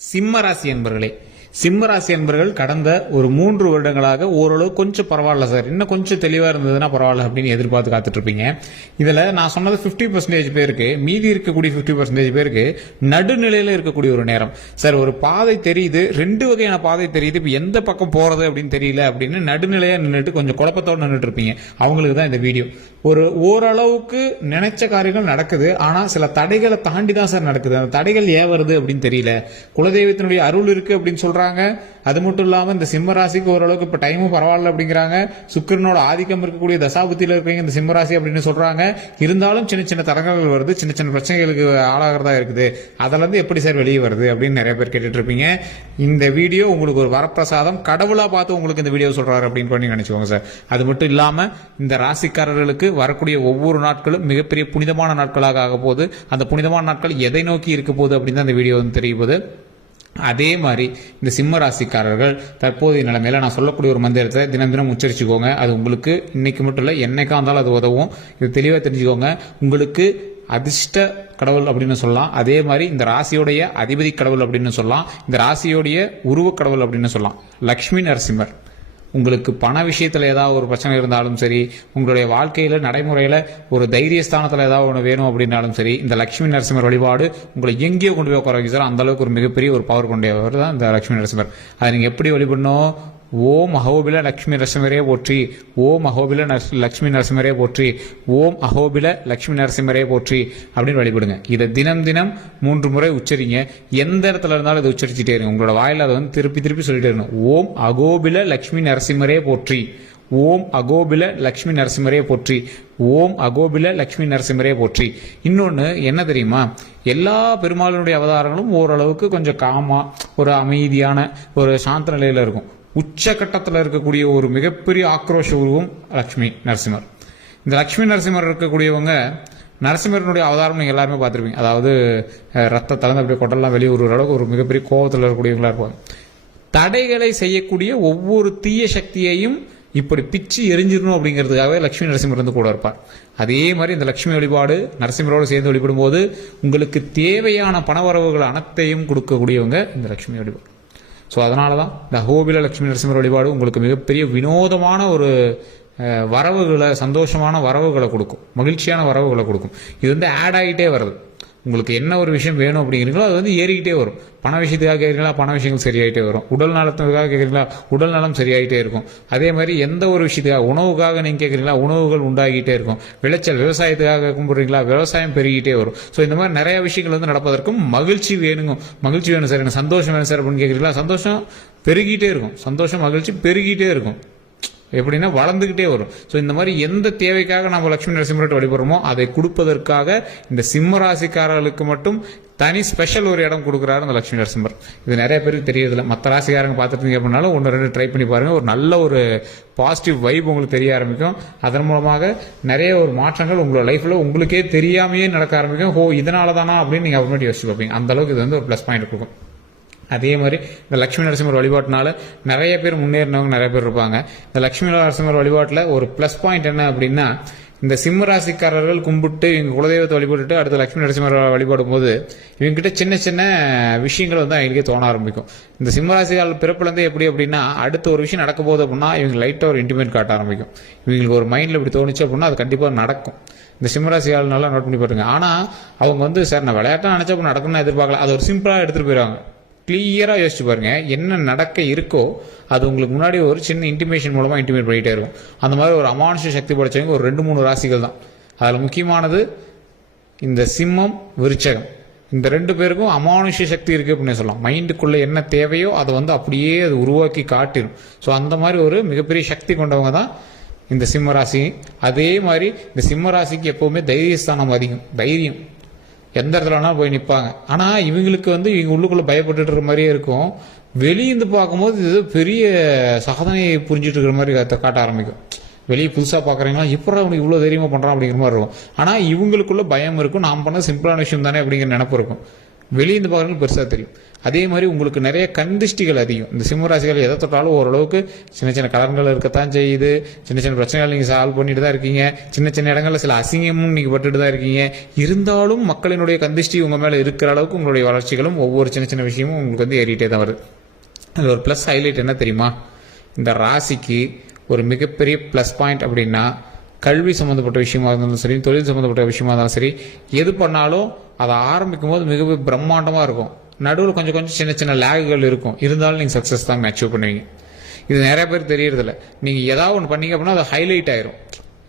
சிம்மராசி என்பர்களே, சிம்மராசி என்பர்கள் கடந்த ஒரு 3 வருடங்களாக ஓரளவு கொஞ்சம் பரவாயில்ல சார், இன்னும் கொஞ்சம் தெளிவா இருந்ததுன்னா பரவாயில்ல அப்படின்னு எதிர்பார்த்து காத்துட்டு இருப்பீங்க. இதுல நான் சொன்னது 50% பேருக்கு, மீதி இருக்கக்கூடிய 50% பேருக்கு நடுநிலையில இருக்கக்கூடிய ஒரு நேரம். சார் ஒரு பாதை தெரியுது, 2 வகையான பாதை தெரியுது, இப்ப எந்த பக்கம் போறது அப்படின்னு தெரியல அப்படின்னு நடுநிலையா நின்றுட்டு கொஞ்சம் குழப்பத்தோடு நின்றுட்டு இருப்பீங்க. அவங்களுக்கு தான் இந்த வீடியோ. ஒரு ஓரளவுக்கு நினைச்ச காரியங்கள் நடக்குது, ஆனா சில தடைகளை தாண்டி தான் சார் நடக்குது. அந்த தடைகள் ஏன் வருது அப்படின்னு தெரியல. குலதெய்வத்தினுடைய அருள் இருக்கு அப்படின்னு சொல்றாங்க. அது மட்டும் இல்லாம இந்த சிம்மராசிக்கு ஓரளவுக்கு இப்ப டைமும் பரவாயில்ல அப்படிங்கிறாங்க. சுக்கிரனோட ஆதிக்கம் இருக்கக்கூடிய தசாபுத்தியில இருக்கீங்க இந்த சிம்மராசி அப்படின்னு சொல்றாங்க. இருந்தாலும் சின்ன சின்ன தடங்கல்கள் வருது, சின்ன சின்ன பிரச்சனைகளுக்கு ஆளாகிறதா இருக்குது. அதுல இருந்து எப்படி சார் வெளியே வருது அப்படின்னு நிறைய பேர் கேட்டுட்டு இருப்பீங்க. இந்த வீடியோ உங்களுக்கு ஒரு வரப்பிரசாதம், கடவுளா பார்த்து உங்களுக்கு இந்த வீடியோ சொல்றாரு அப்படின்னு பண்ணி நினைச்சுக்கோங்க சார். அது மட்டும் இல்லாம இந்த ராசிக்காரர்களுக்கு வரக்கூடிய ஒவ்வொரு நாட்களும் மிகப்பெரிய புனிதமான நாட்களாக ஆக போகுது. அந்த புனிதமான நாட்கள் எதை நோக்கி இருக்க போகுது அப்படின்னு தான் இந்த வீடியோ வந்து தெரிய போகுது. அதே மாதிரி இந்த சிம்ம ராசிக்காரர்கள் தற்போதைய நிலைமையில நான் சொல்லக்கூடிய ஒரு மந்திரத்தை தினம் தினம் உச்சரிச்சுக்கோங்க. அது உங்களுக்கு இன்னைக்கு மட்டும் இல்லை, என்னைக்கா இருந்தாலும் அது உதவும். இது தெளிவாக தெரிஞ்சுக்கோங்க. உங்களுக்கு அதிர்ஷ்ட கடவுள் அப்படின்னு சொல்லலாம். அதே மாதிரி இந்த ராசியோடைய அதிபதி கடவுள் அப்படின்னு சொல்லலாம். இந்த ராசியோடைய உருவ கடவுள் அப்படின்னு சொல்லலாம். லக்ஷ்மி நரசிம்மர். உங்களுக்கு பண விஷயத்துல ஏதாவது ஒரு பிரச்சனை இருந்தாலும் சரி, உங்களுடைய வாழ்க்கையில நடைமுறையில ஒரு தைரியஸ்தானத்துல ஏதாவது ஒன்று வேணும் அப்படின்னாலும் சரி, இந்த லட்சுமி நரசிம்மர் வழிபாடு உங்களை எங்கேயோ கொண்டு போய் உட்கார வைக்க சார். அந்த அளவுக்கு ஒரு மிகப்பெரிய ஒரு பவர் கொண்டவர் தான் இந்த லட்சுமி நரசிம்மர். அதை நீங்க எப்படி வழிபடணும்? ஓம் அஹோபில லட்சுமி நரசிம்மரே போற்றி, ஓம் அஹோபில லட்சுமி நரசிம்மரே போற்றி, ஓம் அஹோபில லட்சுமி நரசிம்மரே போற்றி அப்படின்னு வழிபடுங்க. இதை தினம் தினம் 3 முறை உச்சரிங்க. எந்த இடத்துல இருந்தாலும் இதை உச்சரிச்சுட்டே இருங்க. உங்களோட வாயில அதை வந்து திருப்பி திருப்பி சொல்லிட்டே இருக்கணும். ஓம் அகோபில லட்சுமி நரசிம்மரே போற்றி, ஓம் அகோபில லட்சுமி நரசிம்மரே போற்றி, ஓம் அகோபில லட்சுமி நரசிம்மரே போற்றி. இன்னொன்னு என்ன தெரியுமா? எல்லா பெருமாளுடைய அவதாரங்களும் ஓரளவுக்கு கொஞ்சம் காமா, ஒரு அமைதியான ஒரு சாந்த நிலையில இருக்கும். உச்சகட்டத்தில் இருக்கக்கூடிய ஒரு மிகப்பெரிய ஆக்ரோஷ உருவம் லட்சுமி நரசிம்மர். இந்த லட்சுமி நரசிம்மர் இருக்கக்கூடியவங்க நரசிம்மரனுடைய அவதாரம் நீங்கள் எல்லாருமே பார்த்துருப்பீங்க. அதாவது ரத்த தளர்ந்து அப்படியே கொட்டெல்லாம் வெளியே ஒரு அளவுக்கு ஒரு மிகப்பெரிய கோபத்தில் இருக்கக்கூடியவங்களா இருப்பாங்க. தடைகளை செய்யக்கூடிய ஒவ்வொரு தீய சக்தியையும் இப்படி பிச்சு எரிஞ்சிடணும் அப்படிங்கிறதுக்காகவே லட்சுமி நரசிம்மர் வந்து கூட இருப்பார். அதே மாதிரி இந்த லட்சுமி வழிபாடு நரசிம்மரோடு சேர்ந்து வழிபடும் போது உங்களுக்கு தேவையான பணவரவுகள் அனைத்தையும் கொடுக்கக்கூடியவங்க இந்த லட்சுமி வழிபாடு. ஸோ அதனால தான் இந்த அகோபில லட்சுமி நரசிம்மர் வழிபாடு உங்களுக்கு மிகப்பெரிய வினோதமான ஒரு வரவுகளை, சந்தோஷமான வரவுகளை கொடுக்கும், மகிழ்ச்சியான வரவுகளை கொடுக்கும். இது வந்து ஆட் ஆகிட்டே வருது. உங்களுக்கு என்ன ஒரு விஷயம் வேணும் அப்படிங்கிறீங்களோ அது வந்து ஏறிக்கிட்டே வரும். பண விஷயத்துக்காக கேட்குறீங்களா, பண விஷயங்கள் சரியாயிட்டே வரும். உடல் நலத்துக்காக கேட்குறீங்களா, உடல் நலம் சரியாயிட்டே இருக்கும். அதே மாதிரி எந்த ஒரு விஷயத்துக்காக, உணவுக்காக நீங்கள் கேட்குறீங்களா, உணவுகள் உண்டாகிட்டே இருக்கும். விளைச்சல் விவசாயத்துக்காக கும்பிடுறீங்களா, விவசாயம் பெருகிட்டே வரும். ஸோ இந்த மாதிரி நிறைய விஷயங்கள் வந்து நடப்பதற்கும் மகிழ்ச்சி வேணும். மகிழ்ச்சி வேணும் சார், எனக்கு சந்தோஷம் வேணும் சார் அப்படின்னு கேட்குறீங்களா, சந்தோஷம் பெருகிட்டே இருக்கும். சந்தோஷம் மகிழ்ச்சி பெருகிட்டே இருக்கும். எப்படின்னா வளர்ந்துகிட்டே வரும். ஸோ இந்த மாதிரி எந்த தேவைக்காக நம்ம லட்சுமி நரசிம்மர்கிட்ட வழிபடுறோமோ அதை கொடுப்பதற்காக இந்த சிம்ம ராசிக்காரர்களுக்கு மட்டும் தனி ஸ்பெஷல் ஒரு இடம் கொடுக்குறாரு இந்த லட்சுமி நரசிம்மர். இது நிறைய பேருக்கு தெரியறதில்ல. மற்ற ராசிக்காரங்க பார்த்துட்டு அப்படின்னாலும் 1-2 ட்ரை பண்ணி பாருங்க. ஒரு நல்ல ஒரு பாசிட்டிவ் வைப் உங்களுக்கு தெரிய ஆரம்பிக்கும். அதன் மூலமாக நிறைய ஒரு மாற்றங்கள் உங்களோட லைஃப்ல உங்களுக்கே தெரியாமையே நடக்க ஆரம்பிக்கும். இதனால தானா அப்படின்னு நீங்க அப்புறமேட்டு யோசிச்சு பார்ப்பீங்க. அந்த அளவுக்கு இது வந்து ஒரு ப்ளஸ் பாயிண்ட் கொடுக்கும். அதே மாதிரி இந்த லட்சுமி நரசிம்மர் வழிபாட்டினால நிறைய பேர் முன்னேறினவங்க நிறைய பேர் இருப்பாங்க. இந்த லட்சுமி நரசிம்மர் வழிபாட்டில் ஒரு ப்ளஸ் பாயிண்ட் என்ன அப்படின்னா, இந்த சிம்ம ராசிக்காரர்கள் கும்பிட்டு இவங்க குலதெய்வத்தை வழிபட்டுட்டு அடுத்த லட்சுமி நரசிம்மர் வழிபாடும் போது இவங்ககிட்ட சின்ன சின்ன விஷயங்கள் வந்து அவங்களுக்கே தோண ஆரம்பிக்கும். இந்த சிம்ம ராசிக்காரர்கள் பிறப்புலேருந்தே எப்படி அப்படின்னா, அடுத்த ஒரு விஷயம் நடக்க போகுது அப்படின்னா இவங்க லைட்டாக ஒரு இன்டிமேட் காட்ட ஆரம்பிக்கும். இவங்களுக்கு ஒரு மைண்டில் இப்படி தோணுச்சு அப்படின்னா அது கண்டிப்பாக நடக்கும். இந்த சிம்மராசியால் நல்லா நோட் பண்ணி பாருங்க. ஆனால் அவங்க வந்து சார் நான் விளையாட்டாக நினைச்சா நடக்கணும்னு எதிர்பார்க்கல, அது ஒரு சிம்பிளாக எடுத்துகிட்டு போயிடுவாங்க. கிளியராக யோசிச்சு பாருங்க, என்ன நடக்க இருக்கோ அது உங்களுக்கு முன்னாடி ஒரு சின்ன இன்டிமேஷன் மூலமாக இன்டிமேட் பண்ணிகிட்டே இருக்கும். அந்த மாதிரி ஒரு அமானுஷ சக்தி படைச்சவங்க ஒரு 2-3 ராசிகள் தான். அதில் முக்கியமானது இந்த சிம்மம், விருச்சகம். இந்த 2 பேருக்கும் அமானுஷ சக்தி இருக்குது அப்படின்னு சொல்லலாம். மைண்டுக்குள்ளே என்ன தேவையோ அதை வந்து அப்படியே அது உருவாக்கி காட்டிடும். ஸோ அந்த மாதிரி ஒரு மிகப்பெரிய சக்தி கொண்டவங்க தான் இந்த சிம்ம ராசி. அதே மாதிரி இந்த சிம்ம ராசிக்கு எப்போவுமே தைரியஸ்தானம் அதிகம். தைரியம் எந்த இடத்துல வேணாலும் போய் நிற்பாங்க. ஆனால் இவங்களுக்கு வந்து இவங்க உள்ளுக்குள்ளே பயப்பட்டு இருக்கிற மாதிரியே இருக்கும். வெளியிருந்து பார்க்கும்போது இது பெரிய சாதனையை புரிஞ்சிட்டு இருக்கிற மாதிரி காட்ட ஆரம்பிக்கும். வெளியே புதுசாக பார்க்குறீங்களா, இப்போ அவனுக்கு இவ்வளோ தைரியமாக பண்ணுறான் அப்படிங்கிற மாதிரி இருக்கும். ஆனால் இவங்களுக்குள்ள பயம் இருக்கும். நாம் பண்ண சிம்பிளான விஷயம் தானே அப்படிங்கிற நினைப்பு இருக்கும். வெளியிருந்து பார்க்கறவங்களுக்கு பெருசாக தெரியும். அதே மாதிரி உங்களுக்கு நிறைய கந்திஷ்டிகள் அதிகம். இந்த சிம்ம ராசிகள் எதை தொட்டாலும் ஓரளவுக்கு சின்ன சின்ன கலங்கள் இருக்கத்தான் செய்யுது. சின்ன சின்ன பிரச்சனைகள் நீங்கள் சால்வ் பண்ணிட்டு தான் இருக்கீங்க. சின்ன சின்ன இடங்களில் சில அசிங்கமும் நீங்கள் பட்டுட்டு தான் இருக்கீங்க. இருந்தாலும் மக்களினுடைய கந்திஷ்டி உங்கள் மேலே இருக்கிற அளவுக்கு உங்களுடைய வளர்ச்சிகளும் ஒவ்வொரு சின்ன சின்ன விஷயமும் உங்களுக்கு வந்து ஏறிட்டே தான் வருது. அது ஒரு ப்ளஸ் ஹைலைட் என்ன தெரியுமா? இந்த ராசிக்கு ஒரு மிகப்பெரிய ப்ளஸ் பாயிண்ட் அப்படின்னா, கல்வி சம்மந்தப்பட்ட விஷயமா இருந்தாலும் சரி, தொழில் சம்மந்தப்பட்ட விஷயமா இருந்தாலும் சரி, எது பண்ணாலும் அதை ஆரம்பிக்கும் போது மிக பிரம்மாண்டமாக இருக்கும். நடுவில் கொஞ்சம் கொஞ்சம் சின்ன சின்ன லேகுகள் இருக்கும். இருந்தாலும் நீங்கள் சக்ஸஸ் தான் அச்சீவ் பண்ணுவீங்க. இது நிறைய பேர் தெரியறதில்ல. நீங்கள் ஏதாவது ஒன்று பண்ணீங்க அப்படின்னா அது ஹைலைட் ஆயிரும்.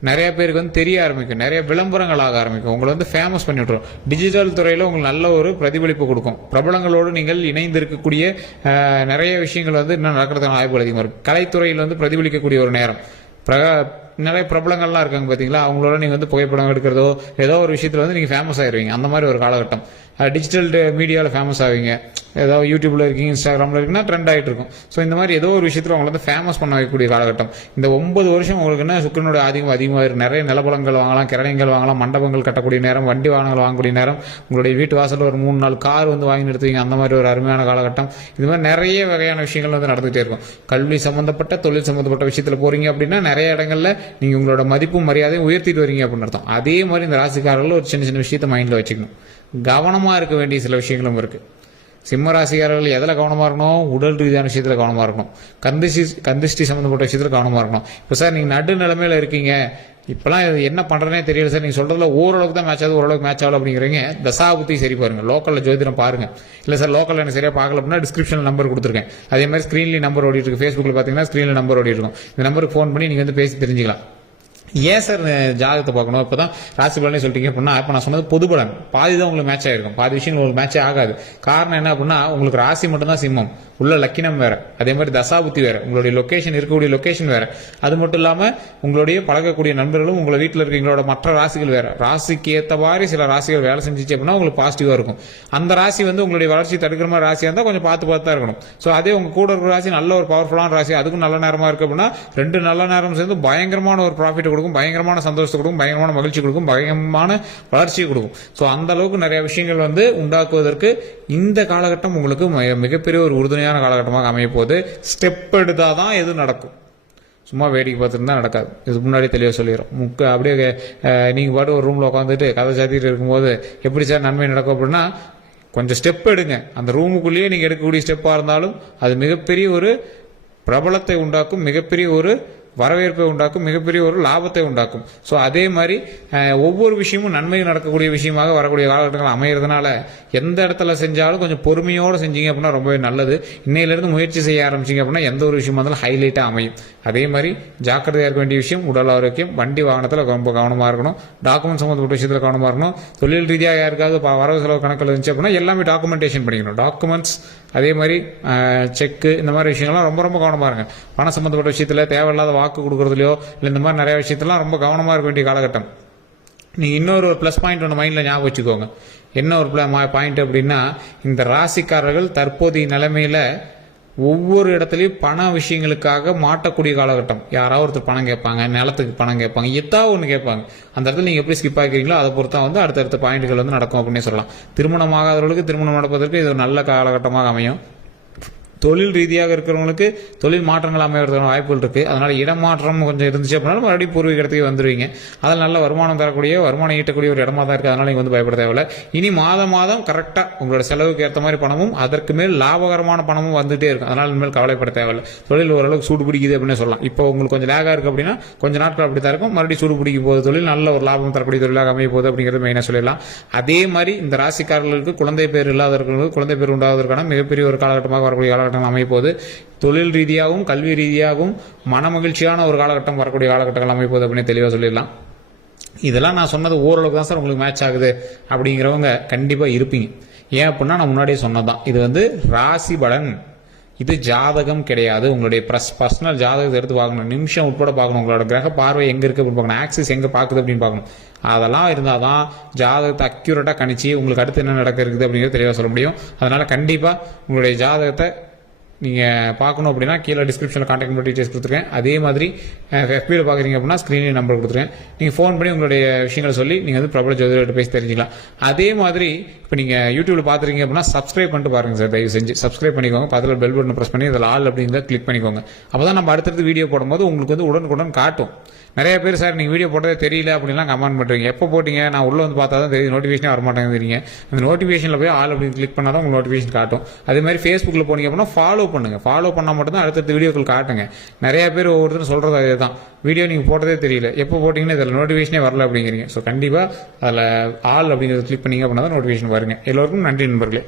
நிறைய பேருக்கு வந்து தெரிய ஆரம்பிக்கும். நிறைய விளம்பரங்கள் ஆக ஆரம்பிக்கும். உங்களை வந்து ஃபேமஸ் பண்ணி விட்டுரும். டிஜிட்டல் துறையில் உங்களுக்கு நல்ல ஒரு பிரதிபலிப்பு கொடுக்கும். பிரபலங்களோடு நீங்கள் இணைந்து இருக்கக்கூடிய நிறைய விஷயங்கள் வந்து இன்னும் நடக்கிறதுக்கான வாய்ப்பு அதிகமாக இருக்கும். கலைத்துறையில் வந்து பிரதிபலிக்கக்கூடிய ஒரு நேரம். நிறைய பிரபலங்கள்லாம் இருக்காங்க பார்த்தீங்களா, அவங்களோட நீங்கள் வந்து புகைப்படம் எடுக்கிறதோ ஏதோ ஒரு விஷயத்தில் வந்து நீங்கள் ஃபேமஸ் ஆயிடுவீங்க. அந்த மாதிரி ஒரு காலகட்டம். டிஜிட்டல் மீடியாவில் ஃபேமஸ் ஆவீங்க. ஏதாவது யூடியூப்ல இருக்கீங்க, இன்ஸ்டாகிராமில் இருக்குன்னா ட்ரெண்ட் ஆகிட்டு இருக்கும். ஸோ இந்த மாதிரி ஏதோ ஒரு விஷயத்தில் உங்களை வந்து ஃபேமஸ் பண்ண வைக்கக்கூடிய காலகட்டம். இந்த 9 வருஷம் உங்களுக்கு என்ன சுக்கிரனுடைய அதிகமாக இருக்கும். நிறைய நிலப்பலங்கள் வாங்கலாம், கிரயங்கள் வாங்கலாம், மண்டபங்கள் கட்டக்கூடிய நேரம், வண்டி வாகனங்கள் வாங்கக்கூடிய நேரம், உங்களுடைய வீட்டு வாசலில் ஒரு 3-4 கார் வந்து வாங்கி நிறுத்துவீங்க. அந்த மாதிரி ஒரு அருமையான காலகட்டம். இது மாதிரி நிறைய வகையான விஷயங்கள் வந்து நடந்துகிட்டே இருக்கும். கல்வி சம்பந்தப்பட்ட தொழில் சம்பந்தப்பட்ட விஷயத்தில் போறீங்க அப்படின்னா நிறைய இடங்கள்ல நீங்க உங்களோட மதிப்பும் மரியாதையும் உயர்த்திட்டு வரீங்க அப்படின்னு அர்த்தம். அதே மாதிரி இந்த ராசிக்காரர்கள் ஒரு சின்ன சின்ன விஷயத்தை மைண்ட்ல வச்சுக்கணும். கவனமா இருக்க வேண்டிய சில விஷயங்களும் இருக்கு. சிம்ம ராசிக்காரர்கள் எதில் கவனமாக இருக்கணும்? உடல் ரீதியான விஷயத்தில் கவனமாக இருக்கணும். கந்திஷ்டி சம்மந்தப்பட்ட விஷயத்தில் கவனமாக இருக்கணும். இப்போ சார் நீங்கள் நடு நிலைமையில் இருக்கீங்க, இப்போலாம் என்ன பண்ணுறேனே தெரியல சார், நீங்கள் சொல்கிறதுல ஓரளவுக்கு தான் மேட்ச் ஆகுது, ஓரளவுக்கு மேட்ச் ஆகல அப்படிங்கிறீங்க. தசாபுத்தி சரி பாருங்க, லோக்கலில் ஜோதிடம் பாருங்க. இல்லை சார் லோக்கலில் எனக்கு சரியாக பார்க்கல அப்படின்னா டிஸ்கிரிப்ஷனில் நம்பர் கொடுத்துருக்கேன். அதே மாதிரி ஸ்க்ரீன்லேயும் நம்பர் ஓடிட்டு இருக்கு. ஃபேஸ்புக்கில் பார்த்தீங்கன்னா ஸ்க்ரீனில் நம்பர் ஓடிட்டு இருக்கும். இந்த நம்பருக்கு ஃபோன் பண்ணி நீங்கள் வந்து பேசி தெரிஞ்சுக்கலாம். ஏன் சார் ஜாதகத்தை பார்க்கணும்? இப்போதான் ராசி பலனே சொல்லிட்டீங்க அப்படின்னா, இப்போ நான் சொன்னது பொது பலன் பாதி தான் உங்களுக்கு மேட்ச் ஆகிருக்கும், பாதி விஷயங்கள் உங்களுக்கு மேட்சே ஆகாது. காரணம் என்ன அப்படின்னா, உங்களுக்கு ராசி மட்டும்தான் சிம்மம், உள்ள லக்கினம் வேற, அதே மாதிரி தசாபுத்தி வேற, உங்களுடைய லொகேஷன் இருக்கக்கூடிய லொகேஷன் வேற. அது மட்டும் இல்லாமல் உங்களுடைய பழகக்கூடிய நண்பர்களும் உங்களை வீட்டில் இருக்கீங்களோட மற்ற ராசிகள் வேற. ராசிக்கு ஏற்ற மாதிரி சில ராசிகள் வேலை செஞ்சிச்சு அப்படின்னா உங்களுக்கு பாசிட்டிவாக இருக்கும். அந்த ராசி வந்து உங்களுடைய வளர்ச்சி தடுக்கிற மாதிரி ராசியாக இருந்தால் கொஞ்சம் பார்த்து தான் இருக்கணும். ஸோ அதே உங்க கூட இருக்கிற ராசி நல்ல ஒரு பவர்ஃபுல்லான ராசி, அதுக்கும் நல்ல நேரமாக இருக்கு அப்படின்னா 2 நல்ல நேரம் சேர்ந்து பயங்கரமான ஒரு ப்ராஃபிட் கொடுக்கும், பயங்கரமான சந்தோஷத்தை கொடுக்கும், பயங்கரமான மகிழ்ச்சி கொடுக்கும், பயங்கரமான வளர்ச்சியை கொடுக்கும். ஸோ அந்த அளவுக்கு நிறைய விஷயங்கள் வந்து உண்டாக்குவதற்கு இந்த காலகட்டம் உங்களுக்கு மிகப்பெரிய ஒரு உறுதுணையான காலகட்டமாக அமைய போது. ஸ்டெப் எடுத்தாதான் எது நடக்கும், சும்மா வேடிக்கை பார்த்துட்டு தான் நடக்காது. இதுக்கு முன்னாடி தெளிவாக சொல்லிடுறோம். அப்படியே நீங்கள் பாட்டு ஒரு ரூமில் உட்காந்துட்டு கதை சாத்திட்டு இருக்கும்போது எப்படி சார் நன்மை நடக்கும் அப்படின்னா, கொஞ்சம் ஸ்டெப் எடுங்க. அந்த ரூமுக்குள்ளேயே நீங்கள் எடுக்கக்கூடிய ஸ்டெப்பாக இருந்தாலும் அது மிகப்பெரிய ஒரு பிரபலத்தை உண்டாக்கும், மிகப்பெரிய ஒரு வரவேற்பை உண்டாக்கும், மிகப்பெரிய ஒரு லாபத்தை உண்டாக்கும். ஸோ அதே மாதிரி ஒவ்வொரு விஷயமும் நன்மை நடக்கக்கூடிய விஷயமாக வரக்கூடிய காலகட்டங்கள் அமைகிறதுனால எந்த இடத்துல செஞ்சாலும் கொஞ்சம் பொறுமையோடு செஞ்சீங்க அப்படின்னா ரொம்பவே நல்லது. இன்னையிலிருந்து முயற்சி செய்ய ஆரம்பிச்சிங்க அப்படின்னா எந்த ஒரு விஷயமா இருந்தாலும் ஹைலைட்டாக அமையும். அதே மாதிரி ஜாக்கிரதையாக இருக்க வேண்டிய விஷயம் உடல் ஆரோக்கியம். வண்டி வாகனத்தில் ரொம்ப கவனமாக இருக்கணும். டாக்குமெண்ட் சம்மந்தப்பட்ட விஷயத்தில் கவனமாக இருக்கணும். தொழில் ரீதியாக யாருக்காவது வரவு செலவு கணக்கில் இருந்துச்சு அப்படின்னா எல்லாமே டாக்குமெண்டேஷன் பண்ணிக்கணும். டாக்குமெண்ட்ஸ், அதே மாதிரி செக்கு, இந்த மாதிரி விஷயங்கள்லாம் ரொம்ப ரொம்ப கவனமாக இருங்க. பணம் சம்மந்தப்பட்ட விஷயத்தில் தேவையில்லாத வாக்கு கொடுக்கறதுலையோ இல்லை இந்த மாதிரி நிறைய விஷயத்தெல்லாம் ரொம்ப கவனமாக இருக்க வேண்டிய காலகட்டம். நீங்கள் இன்னொரு ப்ளஸ் பாயிண்ட் ஒன்று மைண்டில் ஞாபகம் வச்சுக்கோங்க. என்ன ஒரு பாயிண்ட் அப்படின்னா, இந்த ராசிக்காரர்கள் தற்போதைய நிலைமையில் ஒவ்வொரு இடத்துலையும் பண விஷயங்களுக்காக மாட்டக்கூடிய காலகட்டம். யாராவது ஒருத்தர் பணம் கேட்பாங்க, நிலத்துக்கு பணம் கேட்பாங்க, ஏதாவது ஒன்று கேட்பாங்க. அந்த இடத்துல நீங்கள் எப்படி ஸ்கிப் ஆகிறீங்களோ அதை பொறுத்தா வந்து அடுத்தடுத்த பாயிண்ட்கள் வந்து நடக்கும் அப்படின்னு சொல்லலாம். திருமணமாகாதவர்களுக்கு திருமணம் நடப்பதற்கு இது ஒரு நல்ல காலகட்டமாக அமையும். தொழில் ரீதியாக இருக்கிறவங்களுக்கு தொழில் மாற்றங்கள் அமைவதற்கான வாய்ப்புகள் இருக்கு. அதனால இடமாற்றம் கொஞ்சம் இருந்துச்சு அப்படின்னா மறுபடியும் பூர்வீக இடத்துக்கு வந்துருவீங்க. அதில் நல்ல வருமானம் தரக்கூடிய, வருமானம் ஈட்டக்கூடிய ஒரு இடமா தான் இருக்கு. அதனால நீங்க வந்து பயப்பட தேவையில்லை. இனி மாதம் கரெக்டா உங்களோட செலவுக்கு ஏற்ற மாதிரி பணமும் அதற்கு மேல் லாபகரமான பணமும் வந்துட்டே இருக்கும். அதனால இனிமேல் கவலைப்பட தேவையில்லை. தொழில் ஓரளவுக்கு சூடு பிடிக்குது அப்படின்னு சொல்லலாம். இப்போ உங்களுக்கு கொஞ்சம் லேகா இருக்கு அப்படின்னா கொஞ்ச நாட்கள் அப்படித்தான் இருக்கும். மறுபடியும் சூடு பிடிக்கும் போது தொழில் நல்ல ஒரு லாபம் தரக்கூடிய தொழிலாக அமைய போகுது அப்படிங்கிறது மெயினாக சொல்லிடலாம். அதே மாதிரி இந்த ராசிக்காரர்களுக்கு குழந்தை பேர் இல்லாதவர்களுக்கு குழந்தை பேர் உண்டாவதற்கான மிகப்பெரிய ஒரு காலகட்டமாக வரக்கூடிய காலகட்டங்கள் அமைய போது. தொழில் ரீதியாகவும் கல்வி ரீதியாகவும் மன மகிழ்ச்சியான ஒரு காலகட்டம் வரக்கூடிய காலகட்டங்கள் அமைப்போது அப்படின்னு தெளிவாக சொல்லிடலாம். இதெல்லாம் நான் சொன்னது ஓரளவுக்கு தான் சார் உங்களுக்கு மேட்ச் ஆகுது அப்படிங்கிறவங்க கண்டிப்பாக இருப்பீங்க. ஏன் அப்படின்னா நான் முன்னாடியே சொன்னதான், இது வந்து ராசி பலன், இது ஜாதகம் கிடையாது. உங்களுடைய பர்சனல் ஜாதகத்தை எடுத்து பார்க்கணும், நிமிஷம் உட்பட பார்க்கணும், உங்களோட கிரக பார்வை எங்க இருக்கு அப்படின்னு பார்க்கணும், ஆக்சிஸ் எங்க பாக்குது அப்படின்னு பார்க்கணும். அதெல்லாம் இருந்தால் தான் ஜாதகத்தை அக்யூரேட்டா கணிச்சு உங்களுக்கு அடுத்து என்ன நடக்க இருக்குது அப்படிங்கிறது தெளிவாக சொல்ல முடியும். அதனால கண்டிப்பா உங்களுடைய ஜாதகத்தை நீங்கள் பார்க்கணும் அப்படின்னா கீழே டிஸ்கிரிப்ஷனில் கான்டாக்ட் நம்பர் டீடைல்ஸ் கொடுத்துருக்கேன். அதே மாதிரி FBயில் பார்க்குறீங்க அப்படின்னா ஸ்க்ரீனில் நம்பர் கொடுத்துருக்கேன். நீங்கள் ஃபோன் பண்ணி உங்களுடைய விஷயங்களை சொல்லி நீங்கள் வந்து பிரபல ஜோதிடர்கிட்ட பேசி தெரிஞ்சுக்கலாம். அதே மாதிரி இப்போ நீங்கள் யூடியூப்ல பார்த்துருக்கீங்க அப்படின்னா சப்ஸ்கிரைப் பண்ணிட்டு பாருங்க சார். தயவு செஞ்சு சப்ஸ்கிரைப் பண்ணிக்கோங்க. பக்கத்தில் பெல் பட்டன் ப்ரெஸ் பண்ணி அதில் ஆல் அப்படிங்கிறத கிளிக் பண்ணிக்கோங்க. அப்போ தான் நம்ம அடுத்தடுத்து வீடியோ போடும்போது உங்களுக்கு வந்து உடனுக்குடன் காட்டும். நிறைய பேர் சார் நீங்கள் வீடியோ போட்டதே தெரியல அப்படின்லாம் கமெண்ட் பண்ணுறீங்க. எப்போ போட்டிங்க, நான் உள்ளே வந்து பார்த்தா தான் தெரியுது, நோட்டிஃபிகேஷனே வரமாட்டேங்கிறீங்க. அந்த நோட்டிஃபிகேஷனில் போய் ஆல் அப்படின்னு கிளிக் பண்ணால் தான் உங்களுக்கு நோட்டிஃபிகேஷன் காட்டும். அதே மாதிரி ஃபேஸ்புக்கில் போனீங்க அப்படின்னா ஃபாலோ பண்ணுங்கள். ஃபாலோ பண்ணால் மட்டும் தான் அடுத்தடுத்த வீடியோக்கள் காட்டுங்க. நிறைய பேர் ஒவ்வொருத்தரும் சொல்கிறது அதே தான், வீடியோ நீங்கள் போட்டதே தெரியல, எப்போ போட்டிங்கன்னா இதில் நோட்டிஃபிகேஷனே வரல அப்படிங்கிறீங்க. ஸோ கண்டிப்பாக அதில் ஆல் அப்படிங்கிறத கிளிக் பண்ணிங்க அப்படின்னா தான் நோட்டிஃபிகேஷன் வருங்க. எல்லோருக்கும் நன்றி நண்பர்களே.